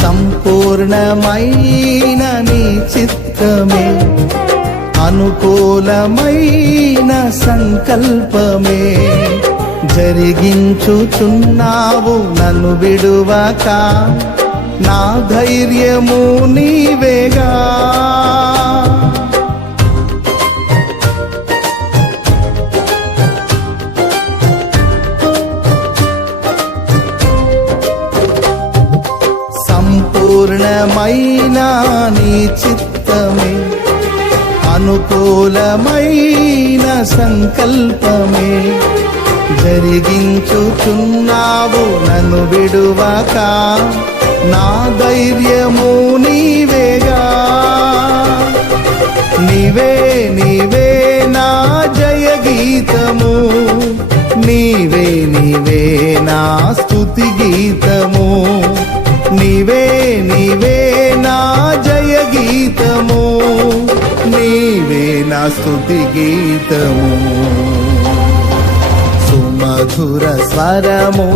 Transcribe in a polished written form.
సంపూర్ణమైన నీ చిత్తమే, అనుకూలమైన సంకల్పమే జరిగించుచున్నావు నన్ను విడువక, నా ధైర్యము నీవేగా. సంపూర్ణమైన నీ చిత్తమే, అనుకూలమైన సంకల్పమే జరిగించుచున్నావు నన్ను విడువక, నా ధైర్యము నీవేగా. నీవే నీవే నా జయ గీతము, నీవే నీవే నా స్తుతి గీతము, నీవే నీవే నా జయ గీతము, నీవే నా స్తుతి గీతము. సుమధుర స్వరము